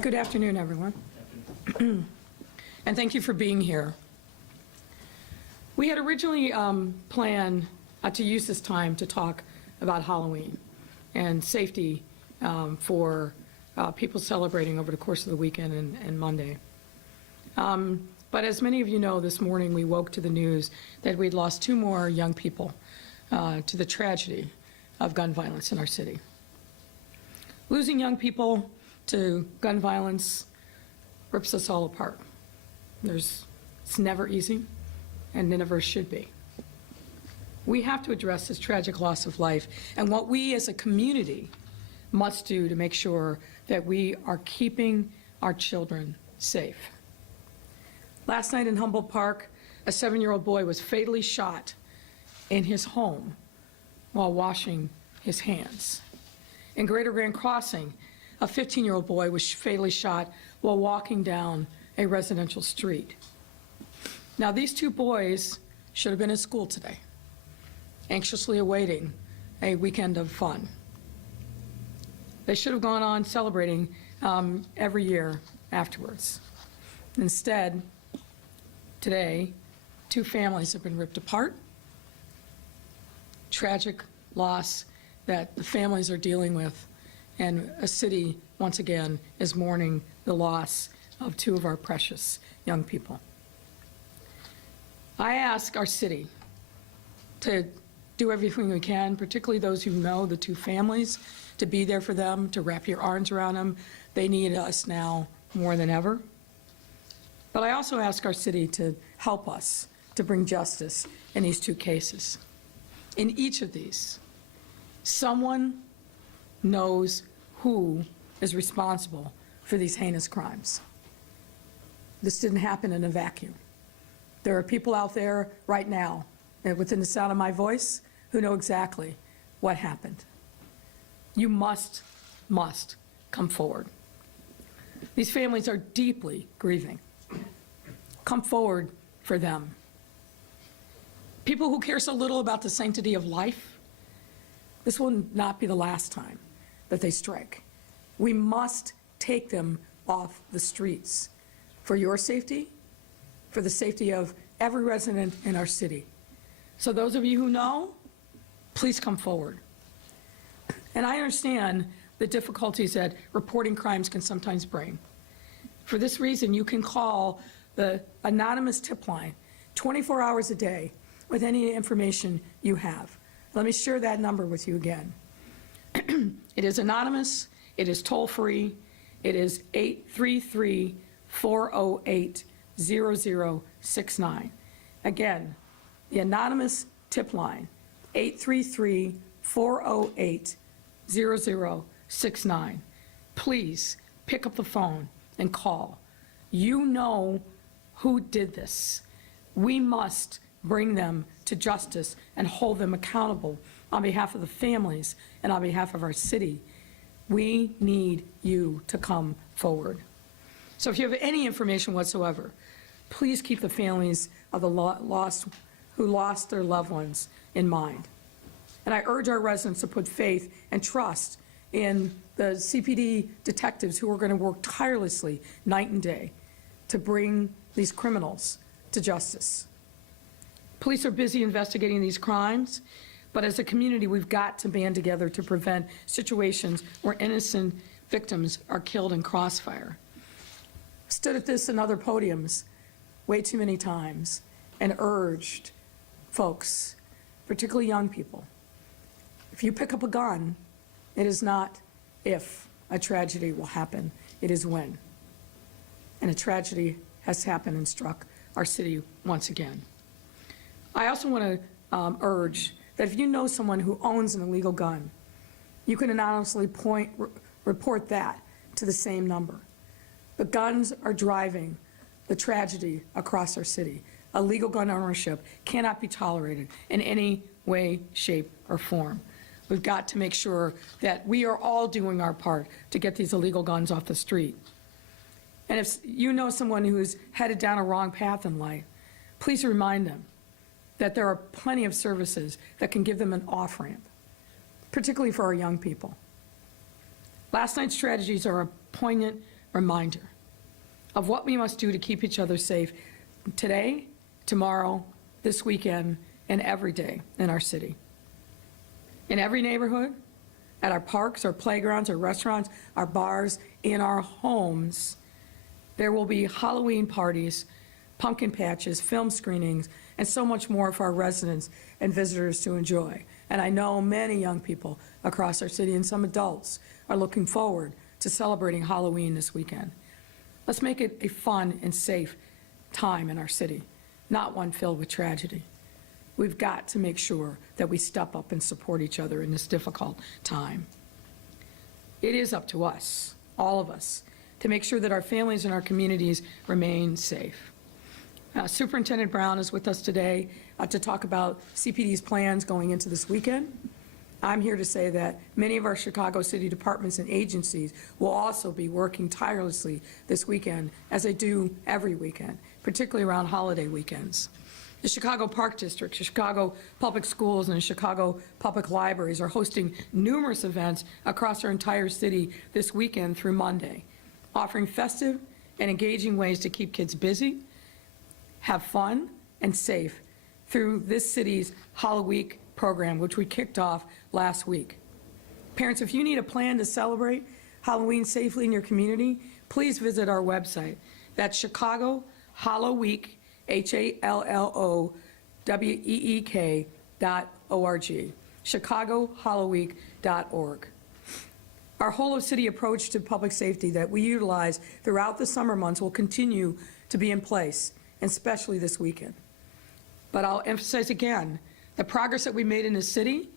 Good afternoon, everyone. And thank you for being here. We had originally planned to use this time to talk about Halloween and safety for people celebrating over the course of the weekend and Monday. But as many of you know, this morning we woke to the news that we'd lost 2 more young people to the tragedy of gun violence in our city. Losing young people to gun violence rips us all apart. It's never easy, and it never should be. We have to address this tragic loss of life and what we as a community must do to make sure that we are keeping our children safe. Last night in Hyde Park, a 7-year-old boy was fatally shot in his home while washing his hands. In Greater Grand Crossing, a 15-year-old boy was fatally shot while walking down a residential street. Now, these 2 boys should have been in school today, anxiously awaiting a weekend of fun. They should have gone on celebrating every year afterwards. Instead, today, 2 families have been ripped apart. Tragic loss that the families are dealing with, and a city, once again, is mourning the loss of 2 of our precious young people. I ask our city to do everything we can, particularly those who know the 2 families, to be there for them, to wrap your arms around them. They need us now more than ever. But I also ask our city to help us to bring justice in these 2 cases. In each of these, someone knows who is responsible for these heinous crimes. This didn't happen in a vacuum. There are people out there right now, within the sound of my voice, who know exactly what happened. You must come forward. These families are deeply grieving. Come forward for them. People who care so little about the sanctity of life, this will not be the last time that they strike. We must take them off the streets for your safety, for the safety of every resident in our city. So those of you who know, please come forward. And I understand the difficulties that reporting crimes can sometimes bring. For this reason, you can call the anonymous tip line 24 hours a day with any information you have. Let me share that number with you again. It is anonymous, it is toll-free, it is 833-408-0069. Again, the anonymous tip line, 833-408-0069. Please pick up the phone and call. You know who did this. We must bring them to justice and hold them accountable on behalf of the families and on behalf of our city. We need you to come forward. So if you have any information whatsoever, please keep the families of the who lost their loved ones in mind. And I urge our residents to put faith and trust in the CPD detectives who are going to work tirelessly night and day to bring these criminals to justice. Police are busy investigating these crimes, but as a community, we've got to band together to prevent situations where innocent victims are killed in crossfire. Stood at this and other podiums way too many times and urged folks, particularly young people, if you pick up a gun, it is not if a tragedy will happen, it is when. And a tragedy has happened and struck our city once again. I also want to urge that if you know someone who owns an illegal gun, you can anonymously report that to the same number. The guns are driving the tragedy across our city. Illegal gun ownership cannot be tolerated in any way, shape, or form. We've got to make sure that we are all doing our part to get these illegal guns off the street. And if you know someone who's headed down a wrong path in life, please remind them that there are plenty of services that can give them an off-ramp, particularly for our young people. Last night's tragedies are a poignant reminder of what we must do to keep each other safe today, tomorrow, this weekend, and every day in our city. In every neighborhood, at our parks, our playgrounds, our restaurants, our bars, in our homes, there will be Halloween parties, pumpkin patches, film screenings, and so much more for our residents and visitors to enjoy. And I know many young people across our city and some adults are looking forward to celebrating Halloween this weekend. Let's make it a fun and safe time in our city, not one filled with tragedy. We've got to make sure that we step up and support each other in this difficult time. It is up to us, all of us, to make sure that our families and our communities remain safe. Superintendent Brown is with us today to talk about CPD's plans going into this weekend. I'm here to say that many of our Chicago City departments and agencies will also be working tirelessly this weekend, as they do every weekend, particularly around holiday weekends. The Chicago Park District, Chicago Public Schools, and the Chicago Public Libraries are hosting numerous events across our entire city this weekend through Monday, offering festive and engaging ways to keep kids busy, have fun, and safe through this city's Halloween program, which we kicked off last week. Parents, if you need a plan to celebrate Halloween safely in your community, please visit our website. That's Chicago Halloween, HALLOWEEK.org, chicagohalloween.org. Our whole of city approach to public safety that we utilize throughout the summer months will continue to be in place, and especially this weekend. But I'll emphasize again, the progress that we made in the city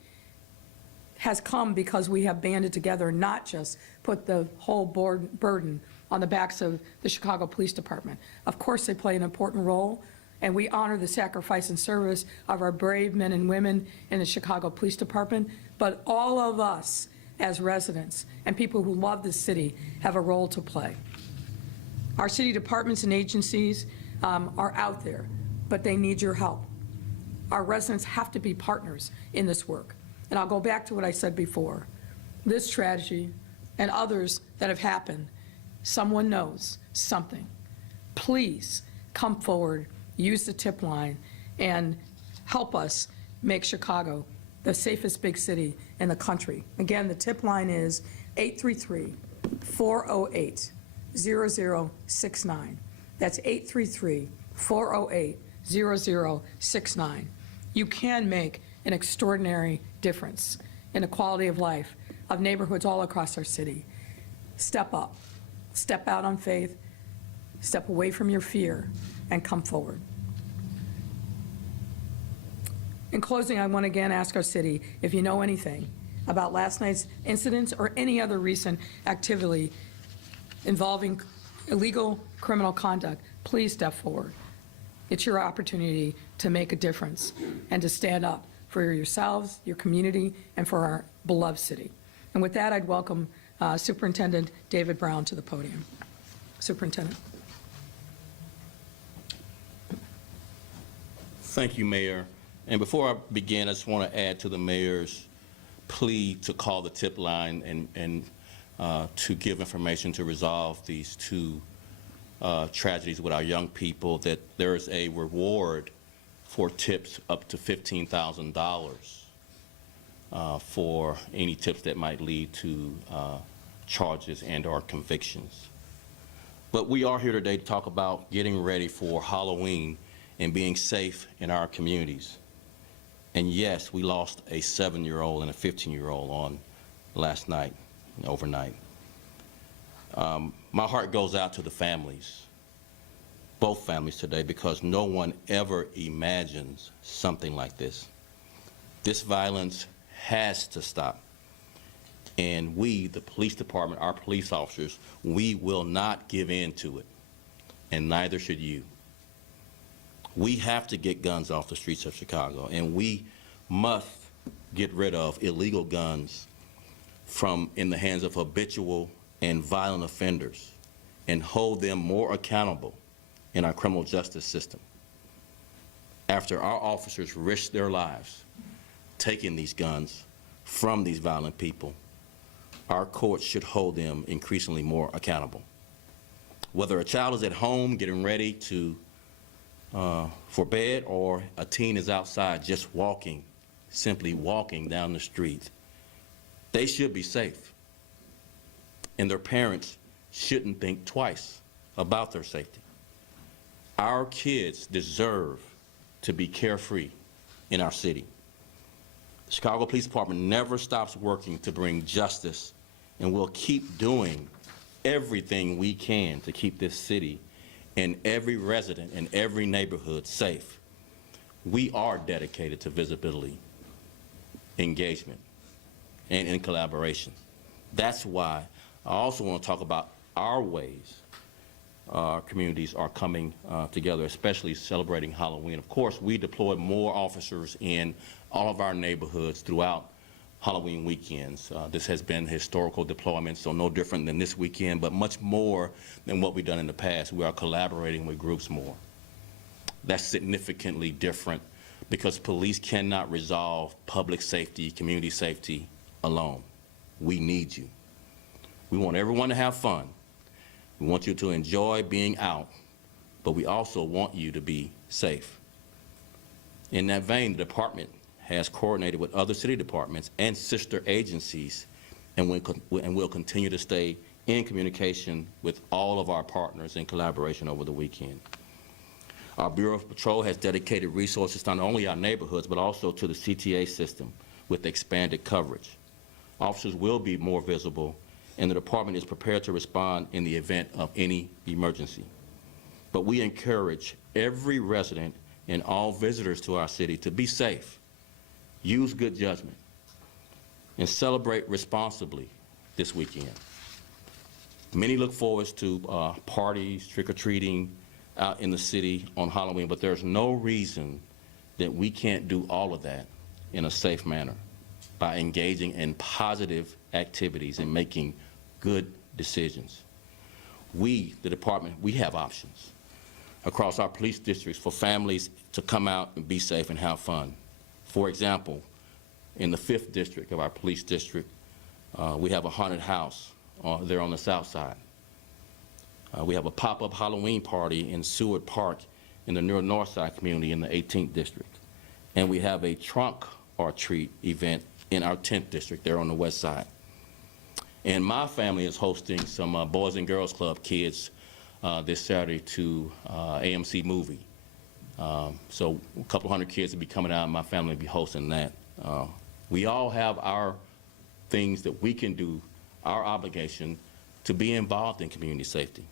has come because we have banded together, not just put the whole burden on the backs of the Chicago Police Department. Of course, they play an important role, and we honor the sacrifice and service of our brave men and women in the Chicago Police Department, but all of us as residents and people who love this city have a role to play. Our city departments and agencies are out there, but they need your help. Our residents have to be partners in this work. And I'll go back to what I said before. This tragedy and others that have happened, someone knows something. Please come forward, use the tip line, and help us make Chicago the safest big city in the country. Again, the tip line is 833-408-0069. That's 833-408-0069. You can make an extraordinary difference in the quality of life of neighborhoods all across our city. Step up, step out on faith, step away from your fear, and come forward. In closing, I want to again ask our city if you know anything about last night's incidents or any other recent activity involving illegal criminal conduct, please step forward. It's your opportunity to make a difference and to stand up for yourselves, your community, and for our beloved city. And with that, I'd welcome Superintendent David Brown to the podium. Superintendent. Thank you, Mayor. And before I begin, I just want to add to the Mayor's plea to call the tip line and to give information to resolve these two tragedies with our young people, that there is a reward for tips up to $15,000 for any tips that might lead to charges and or convictions. But we are here today to talk about getting ready for Halloween and being safe in our communities. And yes, we lost a 7-year-old and a 15-year-old on last night, overnight. My heart goes out to the families, both families today, because no one ever imagines something like this. This violence has to stop. And we, the police department, our police officers, we will not give in to it, and neither should you. We have to get guns off the streets of Chicago, and we must get rid of illegal guns from in the hands of habitual and violent offenders and hold them more accountable in our criminal justice system. After our officers risk their lives taking these guns from these violent people, our courts should hold them increasingly more accountable. Whether a child is at home getting ready for bed, or a teen is outside just walking, simply walking down the street, they should be safe. And their parents shouldn't think twice about their safety. Our kids deserve to be carefree in our city. The Chicago Police Department never stops working to bring justice, and we'll keep doing everything we can to keep this city and every resident in every neighborhood safe. We are dedicated to visibility, engagement, and in collaboration. That's why I also want to talk about our ways our communities are coming together, especially celebrating Halloween. Of course, we deployed more officers in all of our neighborhoods throughout Halloween weekends. This has been historical deployment, so no different than this weekend, but much more than what we've done in the past. We are collaborating with groups more. That's significantly different because police cannot resolve public safety, community safety alone. We need you. We want everyone to have fun. We want you to enjoy being out, but we also want you to be safe. In that vein, the department has coordinated with other city departments and sister agencies, and will continue to stay in communication with all of our partners in collaboration over the weekend. Our Bureau of Patrol has dedicated resources to not only our neighborhoods, but also to the CTA system with expanded coverage. Officers will be more visible, and the department is prepared to respond in the event of any emergency. But we encourage every resident and all visitors to our city to be safe, use good judgment, and celebrate responsibly this weekend. Many look forward to parties, trick-or-treating out in the city on Halloween, but there's no reason that we can't do all of that in a safe manner by engaging in positive activities and making good decisions. We, the department, we have options across our police districts for families to come out and be safe and have fun. For example, in the 5th district of our police district, we have a haunted house there on the south side. We have a pop-up Halloween party in Hyde Park in the near north side community in the 18th district. And we have a trunk or treat event in our 10th district there on the west side. And my family is hosting some Boys and Girls Club kids this Saturday to AMC movie. So a couple hundred kids will be coming out, and my family will be hosting that. We all have our things that we can do, our obligation to be involved in community safety.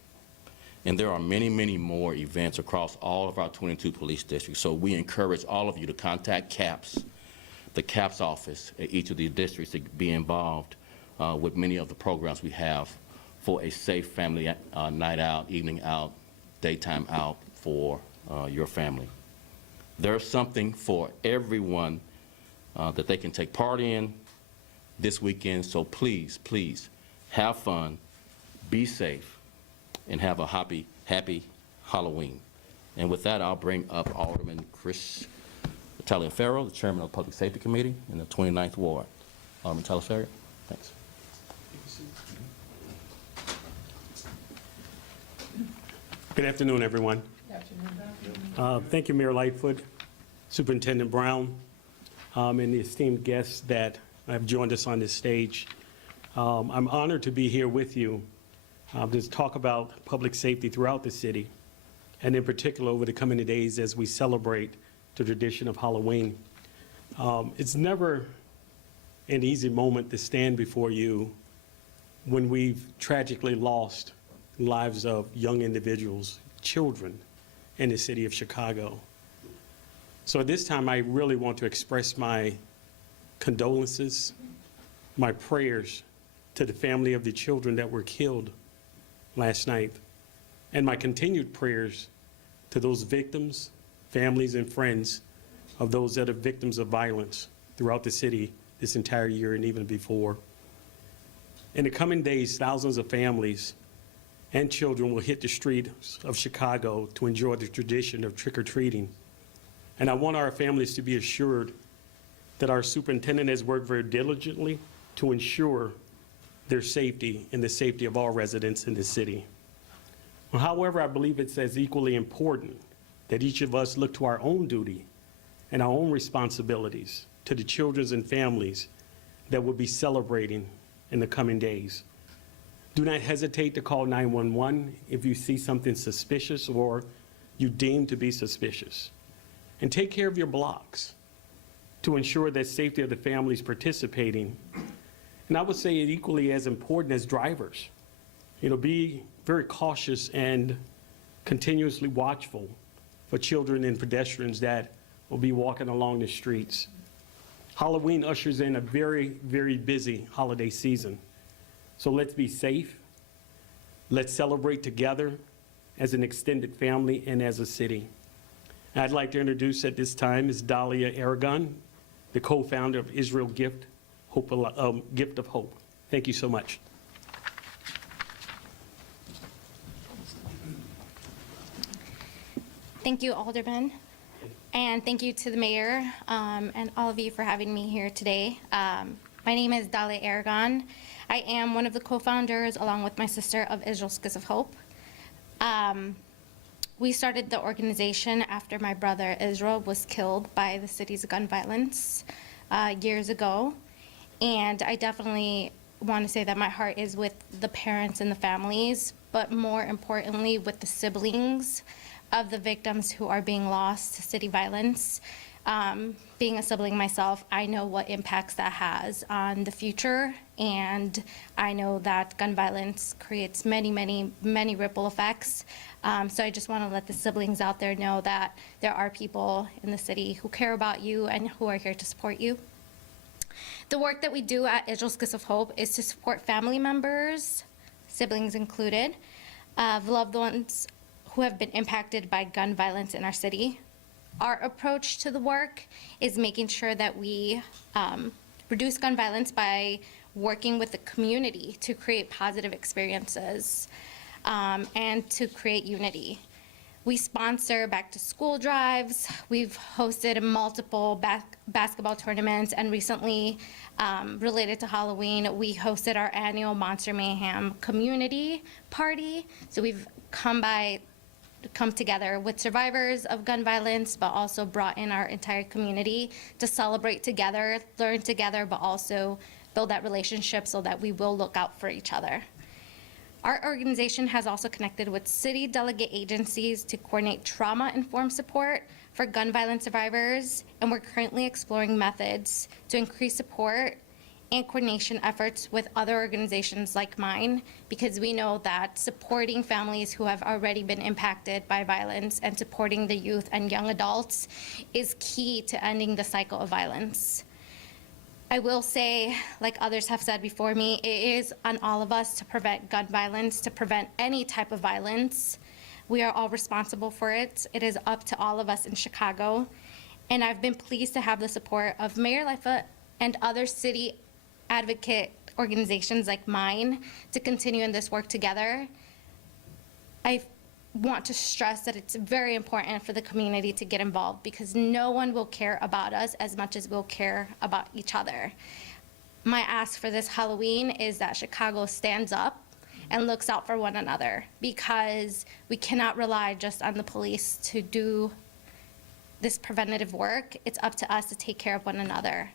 And there are many, many more events across all of our 22 police districts. So we encourage all of you to contact CAPS, the CAPS office at each of these districts, to be involved with many of the programs we have for a safe family night out, evening out, daytime out for your family. There's something for everyone that they can take part in this weekend, so please, please have fun, be safe, and have a happy Halloween. And with that, I'll bring up Alderman Chris Taliaferro, the chairman of the Public Safety Committee in the 29th Ward. Alderman Taliaferro, thanks. Good afternoon, everyone. Good afternoon. Thank you, Mayor Lightfoot, Superintendent Brown, and the esteemed guests that have joined us on this stage. I'm honored to be here with you to talk about public safety throughout the city, and in particular over the coming days as we celebrate the tradition of Halloween. It's never an easy moment to stand before you when we've tragically lost lives of young individuals, children, in the city of Chicago. So at this time, I really want to express my condolences, my prayers to the family of the children that were killed last night, and my continued prayers to those victims, families, and friends of those that are victims of violence throughout the city this entire year and even before. In the coming days, thousands of families and children will hit the streets of Chicago to enjoy the tradition of trick-or-treating. And I want our families to be assured that our superintendent has worked very diligently to ensure their safety and the safety of all residents in the city. However, I believe it's as equally important that each of us look to our own duty and our own responsibilities to the children and families that will be celebrating in the coming days. Do not hesitate to call 911 if you see something suspicious or you deem to be suspicious. And take care of your blocks to ensure that safety of the families participating. And I would say it equally as important as drivers. Be very cautious and continuously watchful for children and pedestrians that will be walking along the streets. Halloween ushers in a very, very busy holiday season. So let's be safe. Let's celebrate together as an extended family and as a city. I'd like to introduce at this time Ms. Dahlia Aragon, the co-founder of Israel Gift of Hope. Thank you so much. Thank you, Alderman, and thank you to the mayor and all of you for having me here today. My name is Dahlia Aragon. I am one of the co-founders, along with my sister, of Israel Gift of Hope. We started the organization after my brother Israel was killed by the city's gun violence years ago, and I definitely want to say that my heart is with the parents and the families, but more importantly with the siblings of the victims who are being lost to city violence. Being a sibling myself, I know what impacts that has on the future, and I know that gun violence creates many, many, many ripple effects. So I just want to let the siblings out there know that there are people in the city who care about you and who are here to support you. The work that we do at Israel Gift of Hope is to support family members, siblings included, of loved ones who have been impacted by gun violence in our city. Our approach to the work is making sure that we reduce gun violence by working with the community to create positive experiences and to create unity. We sponsor back-to-school drives. We've hosted multiple basketball tournaments, and recently, related to Halloween, we hosted our annual Monster Mayhem community party. So we've come together with survivors of gun violence, but also brought in our entire community to celebrate together, learn together, but also build that relationship so that we will look out for each other. Our organization has also connected with city delegate agencies to coordinate trauma-informed support for gun violence survivors, and we're currently exploring methods to increase support and coordination efforts with other organizations like mine, because we know that supporting families who have already been impacted by violence and supporting the youth and young adults is key to ending the cycle of violence. I will say, like others have said before me, it is on all of us to prevent gun violence, to prevent any type of violence. We are all responsible for it. It is up to all of us in Chicago. And I've been pleased to have the support of Mayor Lightfoot and other city advocate organizations like mine to continue in this work together. I want to stress that it's very important for the community to get involved, because no one will care about us as much as we'll care about each other. My ask for this Halloween is that Chicago stands up and looks out for one another, because we cannot rely just on the police to do this preventative work. It's up to us to take care of one another.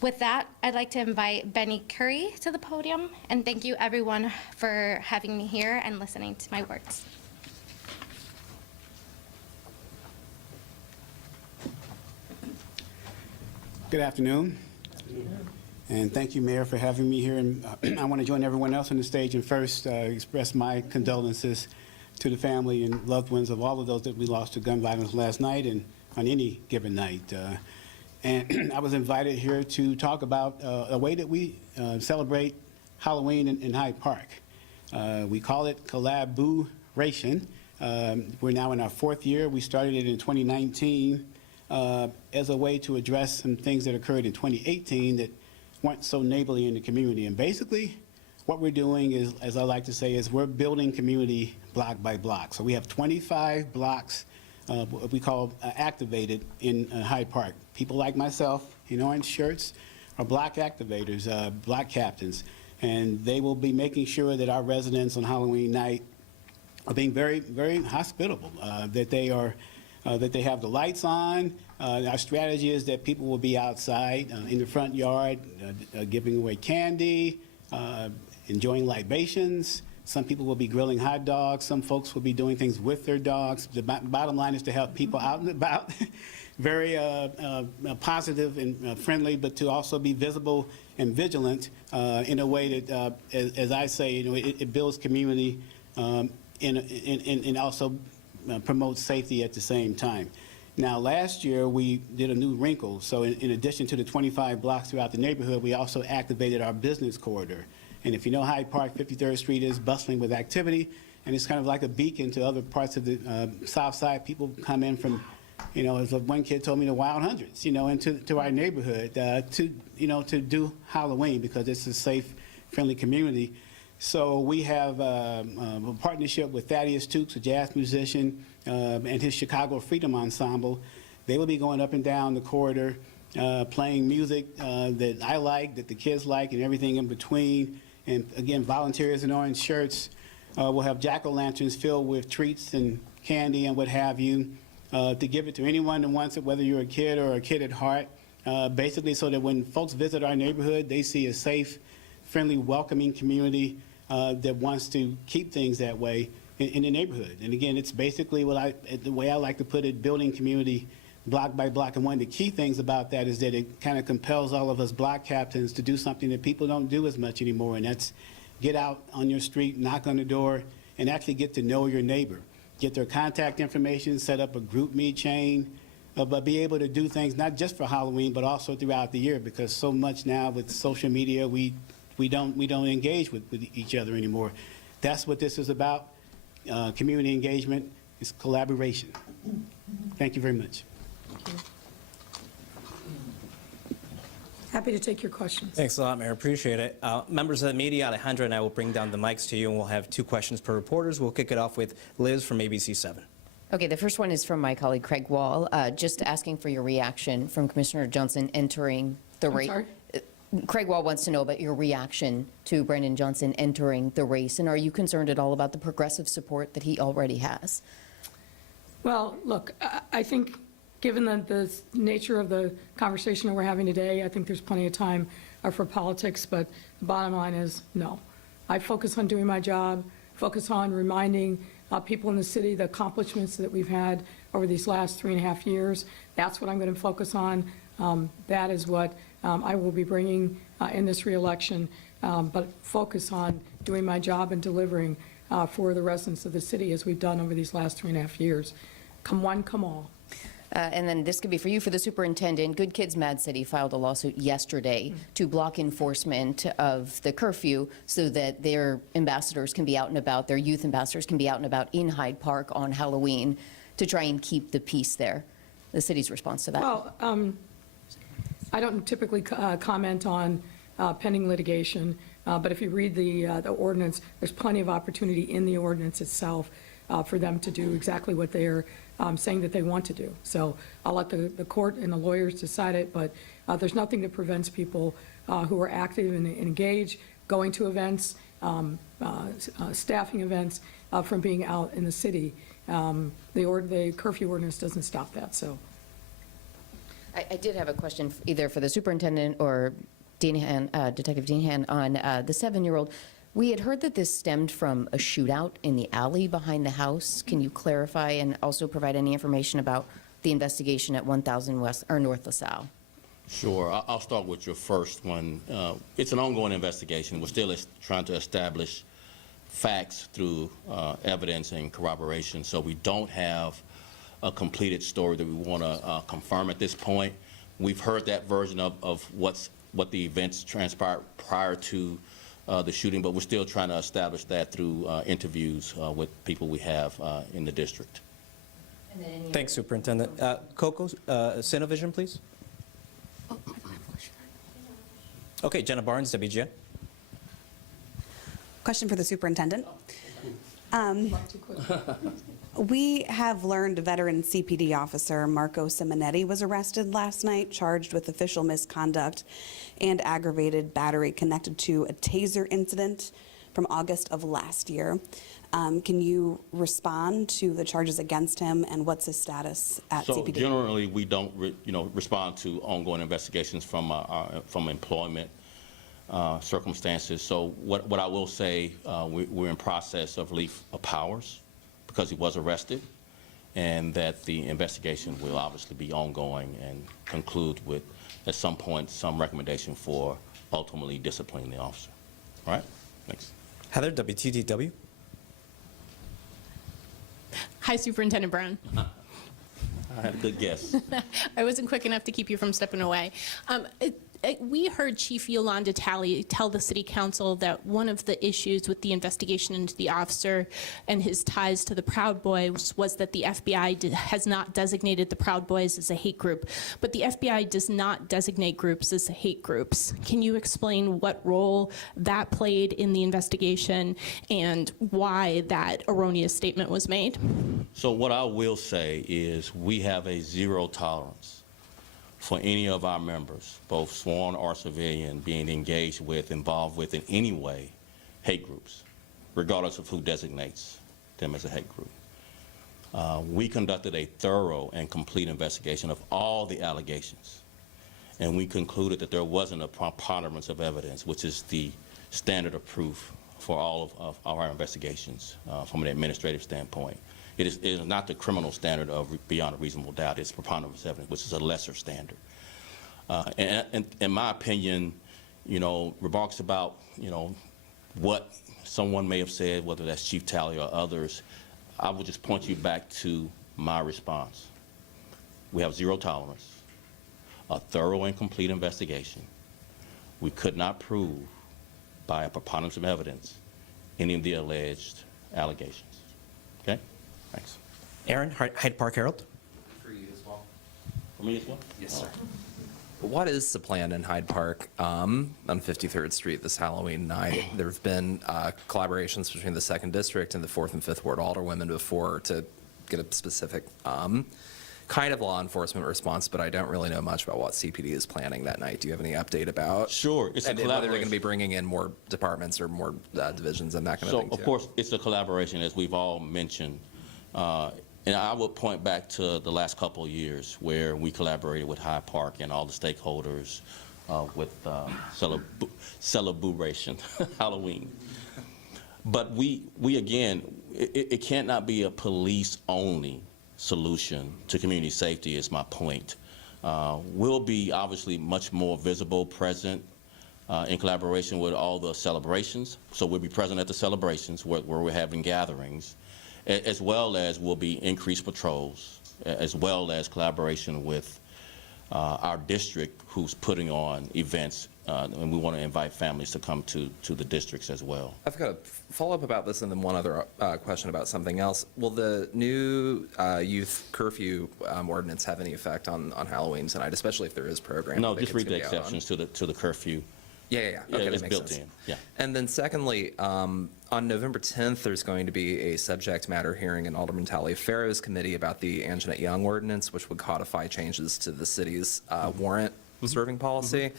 With that, I'd like to invite Benny Curry to the podium, and thank you everyone for having me here and listening to my words. Good afternoon. And thank you, Mayor, for having me here. And I want to join everyone else on the stage and first express my condolences to the family and loved ones of all of those that we lost to gun violence last night and on any given night. And I was invited here to talk about a way that we celebrate Halloween in Hyde Park. We call it collaboration. We're now in our 4th year. We started it in 2019 as a way to address some things that occurred in 2018 that weren't so neighborly in the community. And basically, what we're doing is, as I like to say, is we're building community block by block. So we have 25 blocks what we call activated in Hyde Park. People like myself in orange shirts are block activators, block captains, and they will be making sure that our residents on Halloween night are being very, very hospitable, that they are, that they have the lights on. Our strategy is that people will be outside in the front yard giving away candy, enjoying libations. Some people will be grilling hot dogs. Some folks will be doing things with their dogs. The bottom line is to have people out and about, very positive and friendly, but to also be visible and vigilant in a way that, as I say, you know, it builds community and also promotes safety at the same time. Now, last year, we did a new wrinkle. So in addition to the 25 blocks throughout the neighborhood, we also activated our business corridor. And if you know Hyde Park, 53rd Street is bustling with activity, and it's kind of like a beacon to other parts of the South Side. People come in from, you know, as one kid told me, the wild hundreds, you know, into our neighborhood to, you know, to do Halloween because it's a safe, friendly community. So we have a partnership with Thaddeus Tukes, a jazz musician, and his Chicago Freedom Ensemble. They will be going up and down the corridor, playing music that I like, that the kids like, and everything in between. And again, volunteers in orange shirts. We'll have jack-o'-lanterns filled with treats and candy and what have you to give it to anyone that wants it, whether you're a kid or a kid at heart, basically so that when folks visit our neighborhood, they see a safe, friendly, welcoming community that wants to keep things that way in the neighborhood. And again, it's basically the way I like to put it, building community block by block. And one of the key things about that is that it kind of compels all of us block captains to do something that people don't do as much anymore, and that's get out on your street, knock on the door, and actually get to know your neighbor. Get their contact information, set up a group me chain, but be able to do things not just for Halloween, but also throughout the year, because so much now with social media, we don't engage with each other anymore. That's what this is about. Community engagement is collaboration. Thank you very much. Happy to take your questions. Thanks a lot, Mayor. Appreciate it. Members of the media, Alejandra and I will bring down the mics to you, and we'll have 2 questions per reporters. We'll kick it off with Liz from ABC 7. Okay, the first one is from my colleague Craig Wall, just asking for your reaction from Commissioner Johnson entering the race. sorry? Craig Wall wants to know about your reaction to Brandon Johnson entering the race, and are you concerned at all about the progressive support that he already has? Well, look, I think given the nature of the conversation that we're having today, I think there's plenty of time for politics, but the bottom line is no. I focus on doing my job, focus on reminding people in the city the accomplishments that we've had over these last 3.5 years. That's what I'm going to focus on. That is what I will be bringing in this reelection, but focus on doing my job and delivering for the residents of the city as we've done over these last 3.5 years. Come one, come all. And then this could be for you, for the superintendent. Good Kids Mad City filed a lawsuit yesterday to block enforcement of the curfew so that their ambassadors can be out and about, their youth ambassadors can be out and about in Hyde Park on Halloween to try and keep the peace there. The city's response to that. Well, I don't typically comment on pending litigation, but if you read the ordinance, there's plenty of opportunity in the ordinance itself for them to do exactly what they're saying that they want to do. So I'll let the court and the lawyers decide it, but there's nothing that prevents people who are active and engaged, going to events, staffing events, from being out in the city. The curfew ordinance doesn't stop that, so. I did have a question either for the superintendent or Detective Deanhan on the 7-year-old. We had heard that this stemmed from a shootout in the alley behind the house. Can you clarify and also provide any information about the investigation at 1000 West or North LaSalle? Sure. I'll start with your first one. It's an ongoing investigation. We're still trying to establish facts through evidence and corroboration, so we don't have a completed story that we want to confirm at this point. We've heard that version of what the events transpired prior to the shooting, but we're still trying to establish that through interviews with people we have in the district. Thanks, Superintendent. Coco, Cinevision, please. Okay, Jenna Barnes, WGN. Question for the superintendent. We have learned a veteran CPD officer, Marco Simonetti, was arrested last night, charged with official misconduct and aggravated battery connected to a taser incident from August of last year. Can you respond to the charges against him, and what's his status at So CPD? generally, we don't, respond to ongoing investigations from employment circumstances. So what I will say, we're in process of relief of powers because he was arrested, and that the investigation will obviously be ongoing and conclude with, at some point, some recommendation for ultimately disciplining the officer. All right? Thanks. Heather, WTTW. Hi, Superintendent Brown. I had a good guess. I wasn't quick enough to keep you from stepping away. We heard Chief Yolanda Talley tell the City Council that one of the issues with the investigation into the officer and his ties to the Proud Boys was that the FBI has not designated the Proud Boys as a hate group. But the FBI does not designate groups as hate groups. Can you explain what role that played in the investigation and why that erroneous statement was made? So what I will say is we have a zero tolerance for any of our members, both sworn or civilian, being engaged with, involved with in any way, hate groups, regardless of who designates them as a hate group. We conducted a thorough and complete investigation of all the allegations, and we concluded that there wasn't a preponderance of evidence, which is the standard of proof for all of our investigations from an administrative standpoint. It is not the criminal standard of beyond a reasonable doubt. It's preponderance of evidence, which is a lesser standard. And in my opinion, remarks about, what someone may have said, whether that's Chief Talley or others, I will just point you back to my response. We have zero tolerance, a thorough and complete investigation. We could not prove by a preponderance of evidence any of the alleged allegations. Okay? Thanks. Aaron, Hyde Park Herald. For you as well. For me as well? Yes, sir. What is the plan in Hyde Park on 53rd Street this Halloween night? There have been collaborations between the 2nd District and the 4th and 5th Ward Alderwomen before to get a specific kind of law enforcement response, but I don't really know much about what CPD is planning that night. Do you have any update about? Sure. It's a and whether they're going collaboration. to be bringing in more departments or more divisions and that kind of thing, So, of course, it's a collaboration, as we've all mentioned. And I would point back to the last couple of years where we collaborated with Hyde Park and all the stakeholders with celebration, Halloween. But we again, it cannot be a police-only solution to community safety, is my point. We'll be obviously much more visible, present, in collaboration with all the celebrations. So we'll be present at the celebrations where we're having gatherings, as well as will be increased patrols, as well as collaboration with our district, who's putting on events, and we want to invite families to come to the districts as well. I've got a follow-up about this and then one other question about something else. Will the new youth curfew ordinance have any effect on Halloween tonight, especially if there is programming? No, that just kids read the can be out on? exceptions to the curfew. Yeah. Yeah, Okay, that it's makes built sense. in, yeah. And then secondly, on November 10th, there's going to be a subject matter hearing in Alderman Taliaferro's committee about the Anjanette Young ordinance, which would codify changes to the city's warrant serving policy.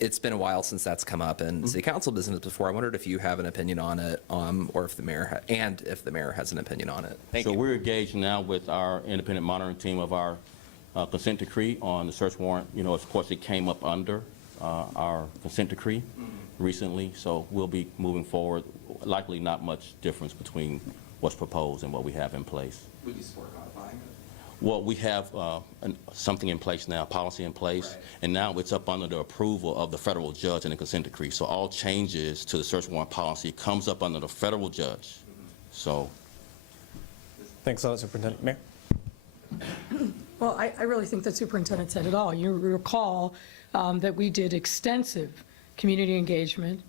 It's been a while since that's come up in city council business before. I wondered if you have an opinion on it, or if the mayor if the mayor has an opinion on it. Thank So you. we're engaged now with our independent monitoring team of our consent decree on the search warrant. Of course, it came up under our consent decree recently, so we'll be moving forward. Likely not much difference between what's proposed and what we have in place. Would you support codifying it? Well, we have something in place now, policy in place, Right. and now it's up under the approval of the federal judge in the consent decree. So all changes to the search warrant policy comes up under the federal judge. So Thanks a lot, Superintendent. Mayor? Well, I really think the superintendent said it all. You recall that we did extensive community engagement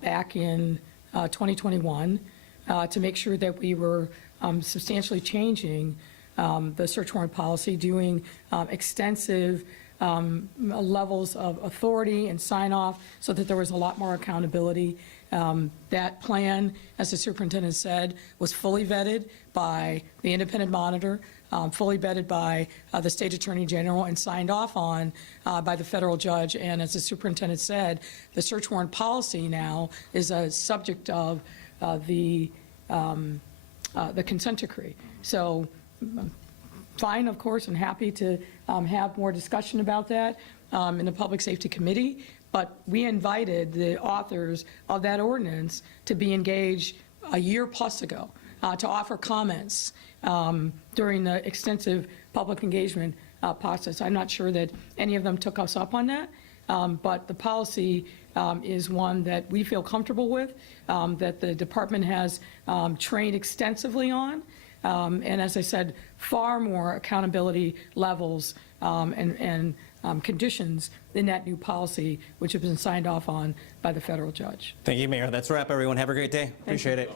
back in 2021 to make sure that we were substantially changing the search warrant policy, doing extensive levels of authority and sign-off so that there was a lot more accountability. That plan, as the superintendent said, was fully vetted by the independent monitor, fully vetted by the state attorney general, and signed off on by the federal judge. And as the superintendent said, the search warrant policy now is a subject of the the consent decree. So fine, of course, and happy to have more discussion about that in the Public Safety Committee, but we invited the authors of that ordinance to be engaged a year plus ago, to offer comments during the extensive public engagement process. I'm not sure that any of them took us up on that, but the policy is one that we feel comfortable with, that the department has trained extensively on, and as I said, far more accountability levels and conditions in that new policy, which have been signed off on by the federal judge. Thank you, Mayor. That's a wrap, everyone. Have a great day. Appreciate it.